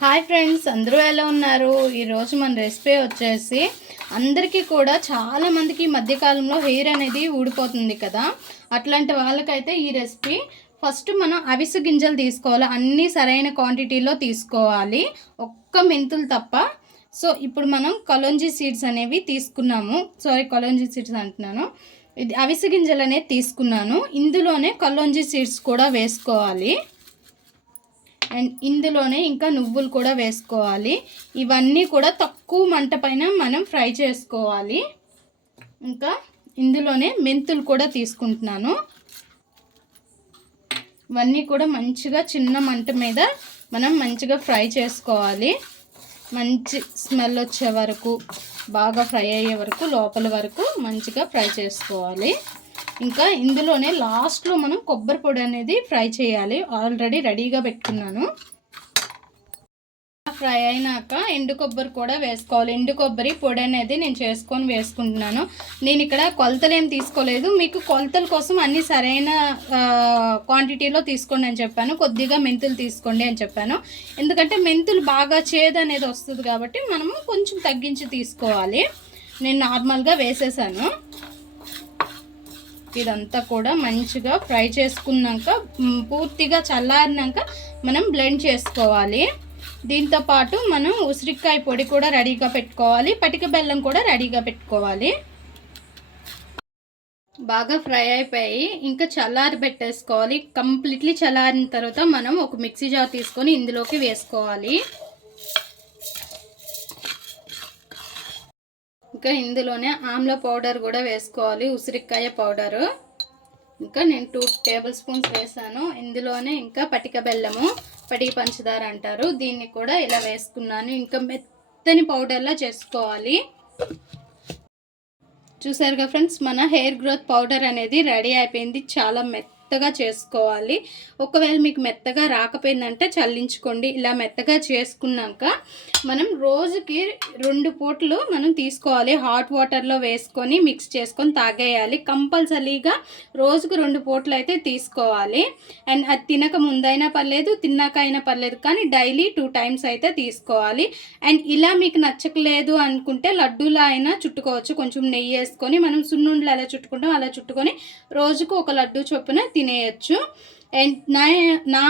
Hi friends, అందరూ ఎలా ఉన్నారు? ఈరోజు మన రెసిపీ వచ్చేసి అందరికీ కూడా చాలామందికి ఈ మధ్యకాలంలో హెయిర్ అనేది ఊడిపోతుంది కదా. అట్లాంటి వాళ్ళకైతే ఈ రెసిపీ ఫస్ట్ మనం అవిసె గింజలు తీసుకోవాలి. అన్నీ సరైన క్వాంటిటీలో తీసుకోవాలి, ఒక్క మెంతులు తప్ప. సో ఇప్పుడు మనం కలోంజీ సీడ్స్ అనేవి తీసుకున్నాము. కలోంజీ సీడ్స్ అంటున్నాను, ఇది అవిసె గింజలు అనేది తీసుకున్నాను. ఇందులోనే కలోంజీ సీడ్స్ కూడా వేసుకోవాలి అండ్ ఇందులోనే ఇంకా నువ్వులు కూడా వేసుకోవాలి. ఇవన్నీ కూడా తక్కువ మంట పైన మనం ఫ్రై చేసుకోవాలి. ఇంకా ఇందులోనే మెంతులు కూడా తీసుకుంటున్నాను. ఇవన్నీ కూడా మంచిగా చిన్న మంట మీద మనం మంచిగా ఫ్రై చేసుకోవాలి. మంచి స్మెల్ వచ్చే వరకు, బాగా ఫ్రై అయ్యే వరకు, లోపల వరకు మంచిగా ఫ్రై చేసుకోవాలి. ఇంకా ఇందులోనే లాస్ట్లో మనం కొబ్బరి పొడి అనేది ఫ్రై చేయాలి. ఆల్రెడీ రెడీగా పెట్టుకున్నాను. ఫ్రై అయినాక ఎండు కొబ్బరి కూడా వేసుకోవాలి. ఎండు కొబ్బరి పొడి అనేది నేను చేసుకొని వేసుకుంటున్నాను. నేను ఇక్కడ కొలతలు ఏం తీసుకోలేదు, మీకు కొలతల కోసం అన్ని సరైన క్వాంటిటీలో తీసుకోండి అని చెప్పాను. కొద్దిగా మెంతులు తీసుకోండి అని చెప్పాను, ఎందుకంటే మెంతులు బాగా చేదు అనేది వస్తుంది కాబట్టి మనము కొంచెం తగ్గించి తీసుకోవాలి. నేను నార్మల్గా వేసేసాను. ఇదంతా కూడా మంచిగా ఫ్రై చేసుకున్నాక పూర్తిగా చల్లారినాక మనం బ్లెండ్ చేసుకోవాలి. దీంతో పాటు మనం ఉసిరికాయ పొడి కూడా రెడీగా పెట్టుకోవాలి, పటిక బెల్లం కూడా రెడీగా పెట్టుకోవాలి. బాగా ఫ్రై అయిపోయి ఇంకా చల్లారి పెట్టేసుకోవాలి. కంప్లీట్లీ చల్లారిన తర్వాత మనం ఒక మిక్సీ జార్ తీసుకొని ఇందులోకి వేసుకోవాలి. ఇంకా ఇందులోనే ఆమ్ల పౌడర్ కూడా వేసుకోవాలి, ఉసిరికాయ పౌడరు. ఇంకా నేను 2 టేబుల్ స్పూన్స్ వేసాను. ఇందులోనే ఇంకా పటిక బెల్లము, పటిక పంచదార అంటారు, దీన్ని కూడా ఇలా వేసుకున్నాను. ఇంకా మెత్తని పౌడర్లా చేసుకోవాలి. చూసారుగా ఫ్రెండ్స్, మన హెయిర్ గ్రోత్ పౌడర్ అనేది రెడీ అయిపోయింది. చాలా మెత్తగా చేసుకోవాలి. ఒకవేళ మీకు మెత్తగా రాకపోయిందంటే చల్లించుకోండి. ఇలా మెత్తగా చేసుకున్నాక మనం రోజుకి 2 పూటలు మనం తీసుకోవాలి. హాట్ వాటర్లో వేసుకొని మిక్స్ చేసుకొని తాగేయాలి. కంపల్సరీగా రోజుకు 2 పూటలు అయితే తీసుకోవాలి. అండ్ అది తినక ముందైనా పర్లేదు, తిన్నాక అయినా పర్లేదు, కానీ డైలీ 2 టైమ్స్ అయితే తీసుకోవాలి. అండ్ ఇలా మీకు నచ్చలేదు అనుకుంటే లడ్డూలా అయినా చుట్టుకోవచ్చు. కొంచెం నెయ్యి వేసుకొని మనం సున్నుండలు ఎలా చుట్టుకుంటాం అలా చుట్టుకొని రోజుకు ఒక లడ్డు చొప్పున తినేయచ్చు. అండ్ నా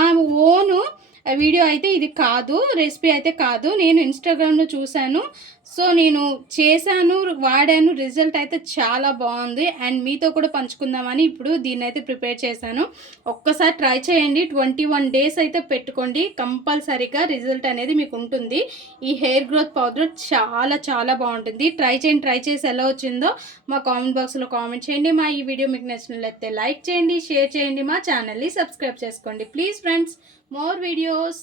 ఓను వీడియో అయితే ఇది కాదు, రెసిపీ అయితే కాదు, నేను ఇన్స్టాగ్రామ్లో చూశాను. సో నేను చేశాను, వాడాను, రిజల్ట్ అయితే చాలా బాగుంది. అండ్ మీతో కూడా పంచుకుందామని ఇప్పుడు దీన్ని అయితే ప్రిపేర్ చేశాను. ఒక్కసారి ట్రై చేయండి. 21 డేస్ అయితే పెట్టుకోండి, కంపల్సరీగా రిజల్ట్ అనేది మీకు ఉంటుంది. ఈ హెయిర్ గ్రోత్ పౌడర్ చాలా చాలా బాగుంటుంది. ట్రై చేయండి. ట్రై చేసి ఎలా వచ్చిందో మా కామెంట్ బాక్స్లో కామెంట్ చేయండి. మా ఈ వీడియో మీకు నచ్చినట్లయితే లైక్ చేయండి, షేర్ చేయండి, మా ఛానల్ని సబ్స్క్రైబ్ చేసుకోండి. Please friends, more videos.